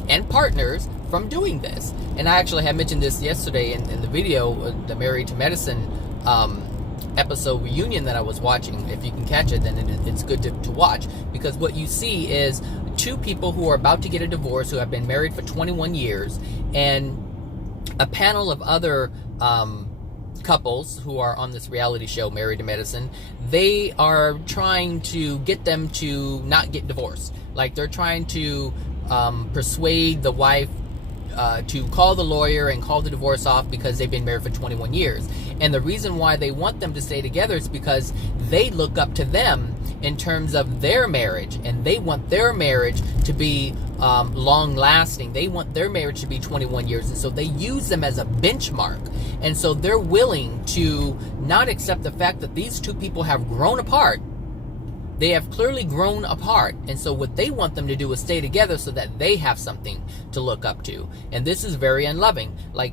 and partners from doing this. And I actually had mentioned this yesterday in the video, the Married to Medicine episode reunion that I was watching. If you can catch it, then it's good to watch. Because what you see is two people who are about to get a divorce, who have been married for 21 years, and a panel of other couples who are on this reality show, Married to Medicine. They are trying to get them to not get divorced. Like, they're trying to persuade the wife to call the lawyer and call the divorce off because they've been married for 21 years. And the reason why they want them to stay together is because they look up to them in terms of their marriage, and they want their marriage to be long lasting. They want their marriage to be 21 years, and so they use them as a benchmark. And so they're willing to not accept the fact that these two people have grown apart. They have clearly grown apart, and so what they want them to do is stay together so that they have something to look up to. And this is very unloving. Like,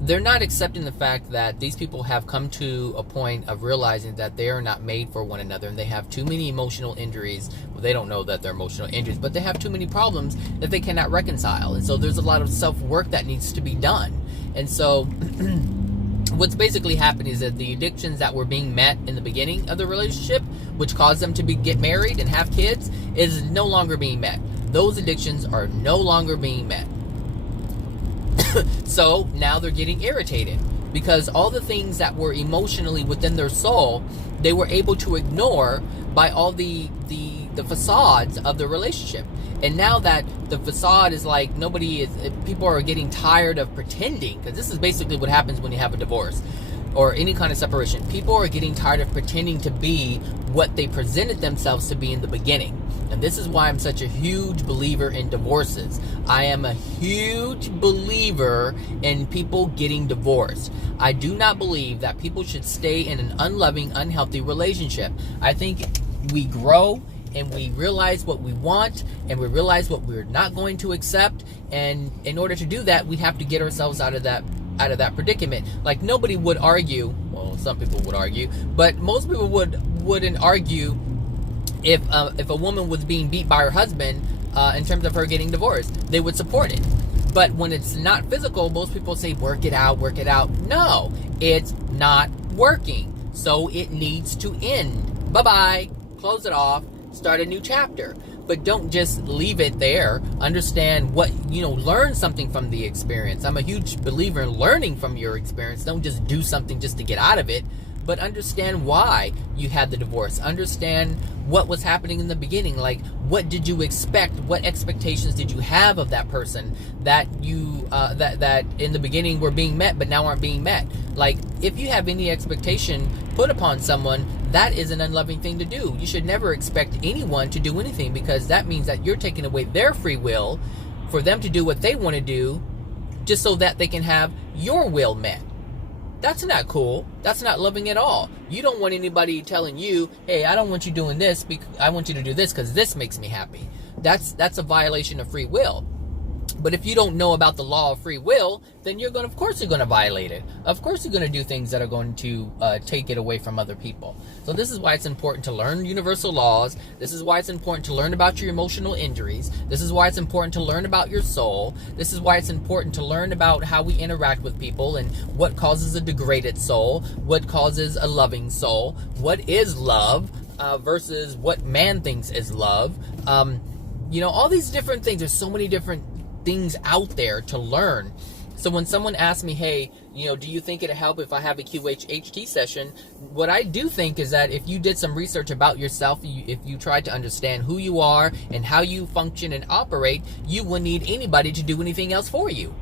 they're not accepting the fact that these people have come to a point of realizing that they are not made for one another, and they have too many emotional injuries. Well, they don't know that they're emotional injuries, but they have too many problems that they cannot reconcile. And so there's a lot of self-work that needs to be done. And so what's basically happening is that the addictions that were being met in the beginning of the relationship, which caused them to get married and have kids, is no longer being met. Those addictions are no longer being met. So now they're getting irritated because all the things that were emotionally within their soul, they were able to ignore by all the facades of the relationship. And now that the facade is like, people are getting tired of pretending, because this is basically what happens when you have a divorce. or any kind of separation. People are getting tired of pretending to be what they presented themselves to be in the beginning. And this is why I'm such a huge believer in divorces. I am a huge believer in people getting divorced. I do not believe that people should stay in an unloving, unhealthy relationship. I think we grow and we realize what we want and we realize what we're not going to accept. And in order to do that, we have to get ourselves out of that predicament. Like, nobody would argue, well, some people would argue, but most people wouldn't argue if a woman was being beat by her husband in terms of her getting divorced. They would support it. But when it's not physical, most people say, work it out. No, it's not working. So it needs to end. Bye-bye. Close it off. Start a new chapter. But don't just leave it there. Understand learn something from the experience. I'm a huge believer in learning from your experience. Don't just do something just to get out of it, but understand why you had the divorce. Understand what was happening in the beginning. Like, what did you expect? What expectations did you have of that person that that in the beginning were being met but now aren't being met? Like, if you have any expectation put upon someone, that is an unloving thing to do. You should never expect anyone to do anything, because that means that you're taking away their free will for them to do what they want to do just so that they can have your will met. That's not cool. That's not loving at all. You don't want anybody telling you, hey, I don't want you doing this, I want you to do this because this makes me happy. That's a violation of free will. But if you don't know about the law of free will, then of course you're going to violate it. Of course you're going to do things that are going to take it away from other people. So this is why it's important to learn universal laws. This is why it's important to learn about your emotional injuries. This is why it's important to learn about your soul. This is why it's important to learn about how we interact with people and what causes a degraded soul, what causes a loving soul, what is love versus what man thinks is love. All these different things. There's so many different things out there to learn. So when someone asks me, hey, do you think it'll help if I have a QHHT session? What I do think is that if you did some research about yourself, if you tried to understand who you are and how you function and operate, you wouldn't need anybody to do anything else for you.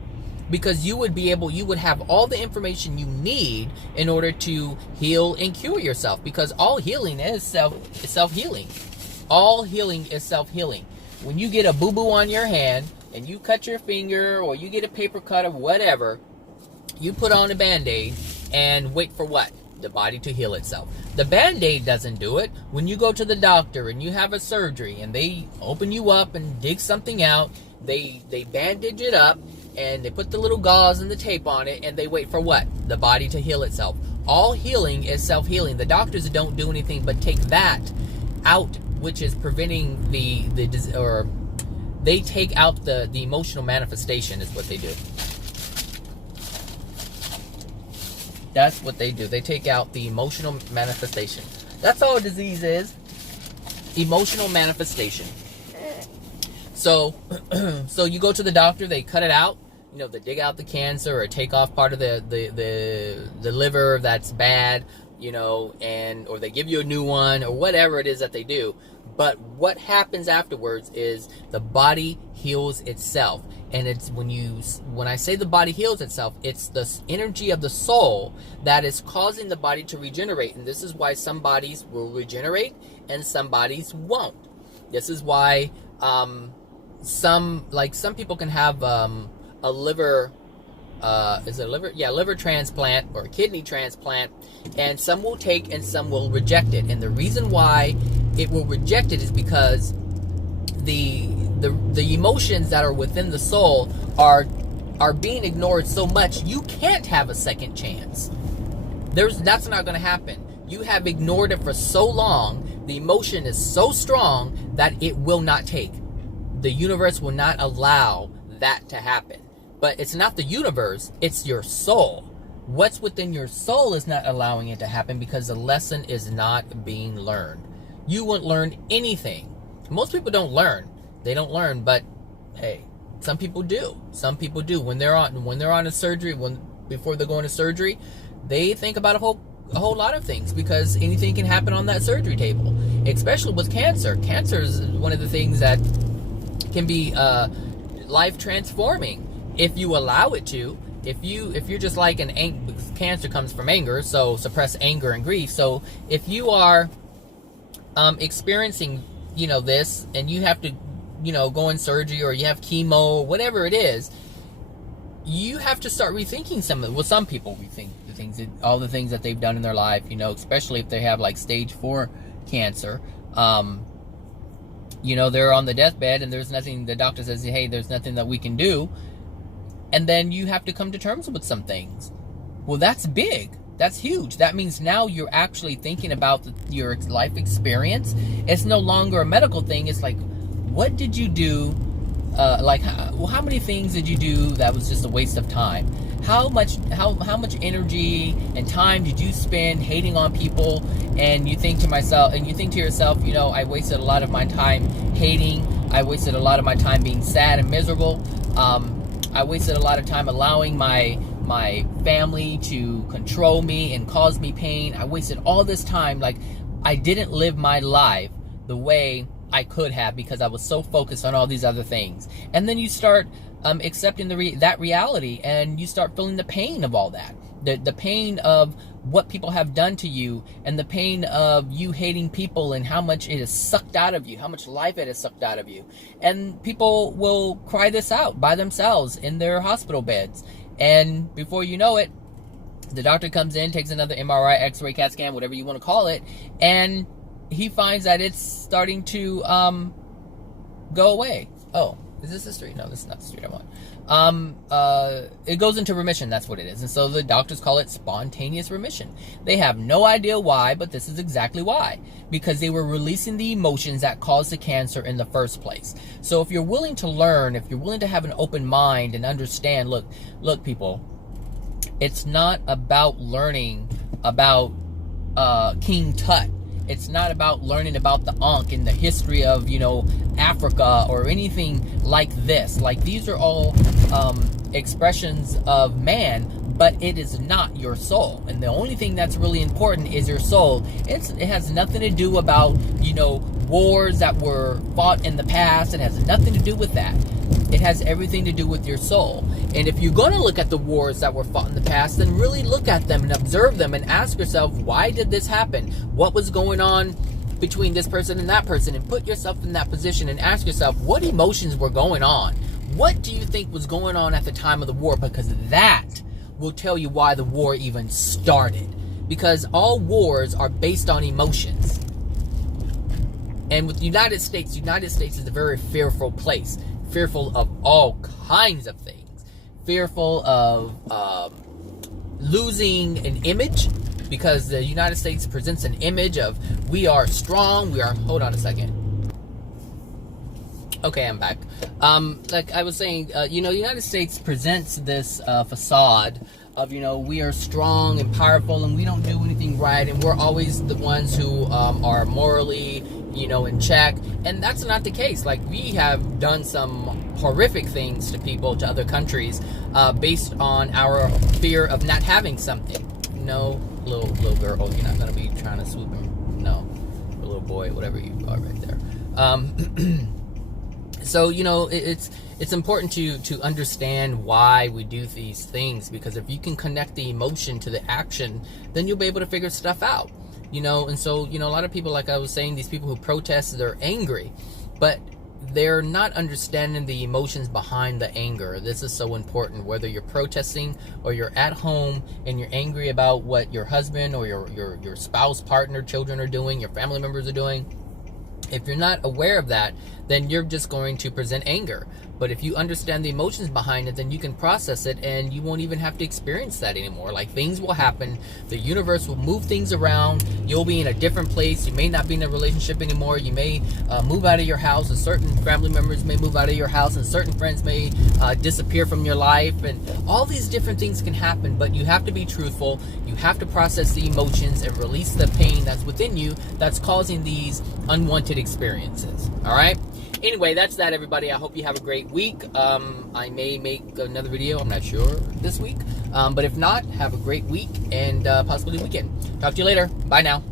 Because you would have all the information you need in order to heal and cure yourself. Because all healing is self-healing. All healing is self-healing. When you get a boo-boo on your hand, and you cut your finger, or you get a paper cut or whatever, you put on a Band-Aid and wait for what? The body to heal itself. The Band-Aid doesn't do it. When you go to the doctor and you have a surgery and they open you up and dig something out, they bandage it up and they put the little gauze and the tape on it and they wait for what? The body to heal itself. All healing is self-healing. The doctors don't do anything but take that out, which is preventing they take out the emotional manifestation is what they do. That's what they do. They take out the emotional manifestation. That's all a disease is. Emotional manifestation. So you go to the doctor, they cut it out. They dig out the cancer or take off part of the liver that's bad, or they give you a new one or whatever it is that they do. But what happens afterwards is the body heals itself. And it's when I say the body heals itself, it's the energy of the soul that is causing the body to regenerate. And this is why some bodies will regenerate and some bodies won't. This is why some people can have a liver liver transplant or a kidney transplant, and some will take and some will reject it. And the reason why it will reject it is because the emotions that are within the soul are being ignored so much you can't have a second chance. That's not going to happen. You have ignored it for so long, the emotion is so strong that it will not take. The universe will not allow that to happen. But it's not the universe, it's your soul. What's within your soul is not allowing it to happen because the lesson is not being learned. You won't learn anything. Most people don't learn. They don't learn, but hey, some people do. Some people do. When they're on a surgery, before they're going to surgery, they think about a whole lot of things, because anything can happen on that surgery table, especially with cancer. Cancer is one of the things that can be life transforming if you allow it to. if you're just like because cancer comes from anger, so suppress anger and grief. So if you are experiencing, this, and you have to, go in surgery, or you have chemo, or whatever it is, you have to start rethinking some people rethink all the things that they've done in their life, especially if they have like stage 4 cancer. They're on the deathbed, and there's nothing, the doctor says, hey, there's nothing that we can do. And then you have to come to terms with some things. Well, that's big. That's huge. That means now you're actually thinking about your life experience. It's no longer a medical thing. It's like, what did you do? How many things did you do that was just a waste of time? How much energy and time did you spend hating on people? And you think to yourself, I wasted a lot of my time hating. I wasted a lot of my time being sad and miserable. I wasted a lot of time allowing my family to control me and cause me pain. I wasted all this time. Like, I didn't live my life the way I could have, because I was so focused on all these other things. And then you start accepting that reality, and you start feeling the pain of all that. The pain of what people have done to you, and the pain of you hating people, and how much it has sucked out of you, how much life it has sucked out of you. And people will cry this out by themselves in their hospital beds. And before you know it, the doctor comes in, takes another MRI, X-ray, CAT scan, whatever you want to call it, and he finds that it's starting to go away. Oh, is this the street? No, this is not the street I want. It goes into remission. That's what it is. And so the doctors call it spontaneous remission. They have no idea why, but this is exactly why. Because they were releasing the emotions that caused the cancer in the first place. So if you're willing to learn, if you're willing to have an open mind and understand, look, people, it's not about learning about King Tut. It's not about learning about the Ankh and the history of, Africa or anything like this. Like, these are all expressions of man, but it is not your soul. And the only thing that's really important is your soul. It has nothing to do about, wars that were fought in the past. It has nothing to do with that. It has everything to do with your soul. And if you're going to look at the wars that were fought in the past, then really look at them and observe them and ask yourself, why did this happen? What was going on between this person and that person? And put yourself in that position and ask yourself, what emotions were going on? What do you think was going on at the time of the war? Because that will tell you why the war even started. Because all wars are based on emotions. And with the United States is a very fearful place. Fearful of all kinds of things. Fearful of losing an image, because the United States presents an image of, we are strong, hold on a second. Okay, I'm back. Like I was saying, the United States presents this facade of, we are strong and powerful, and we don't do anything right, and we're always the ones who are morally, in check. And that's not the case. Like, we have done some horrific things to people, to other countries, based on our fear of not having something. No, little girl, you're not going to be trying to swoop him. No, little boy, whatever you are right there. So, it's important to understand why we do these things, because if you can connect the emotion to the action, then you'll be able to figure stuff out. And so, a lot of people, like I was saying, these people who protest, they're angry, but they're not understanding the emotions behind the anger. This is so important, whether you're protesting or you're at home and you're angry about what your husband or your spouse, partner, children are doing, your family members are doing. If you're not aware of that, then you're just going to present anger. But if you understand the emotions behind it, then you can process it, and you won't even have to experience that anymore. Like, things will happen. The universe will move things around. You'll be in a different place. You may not be in a relationship anymore. You may move out of your house, and certain family members may move out of your house, and certain friends may disappear from your life. And all these different things can happen, but you have to be truthful. You have to process the emotions and release the pain that's within you that's causing these unwanted experiences. All right? Anyway, that's that, everybody. I hope you have a great week. I may make another video, I'm not sure, this week. But if not, have a great week and possibly weekend. Talk to you later. Bye now.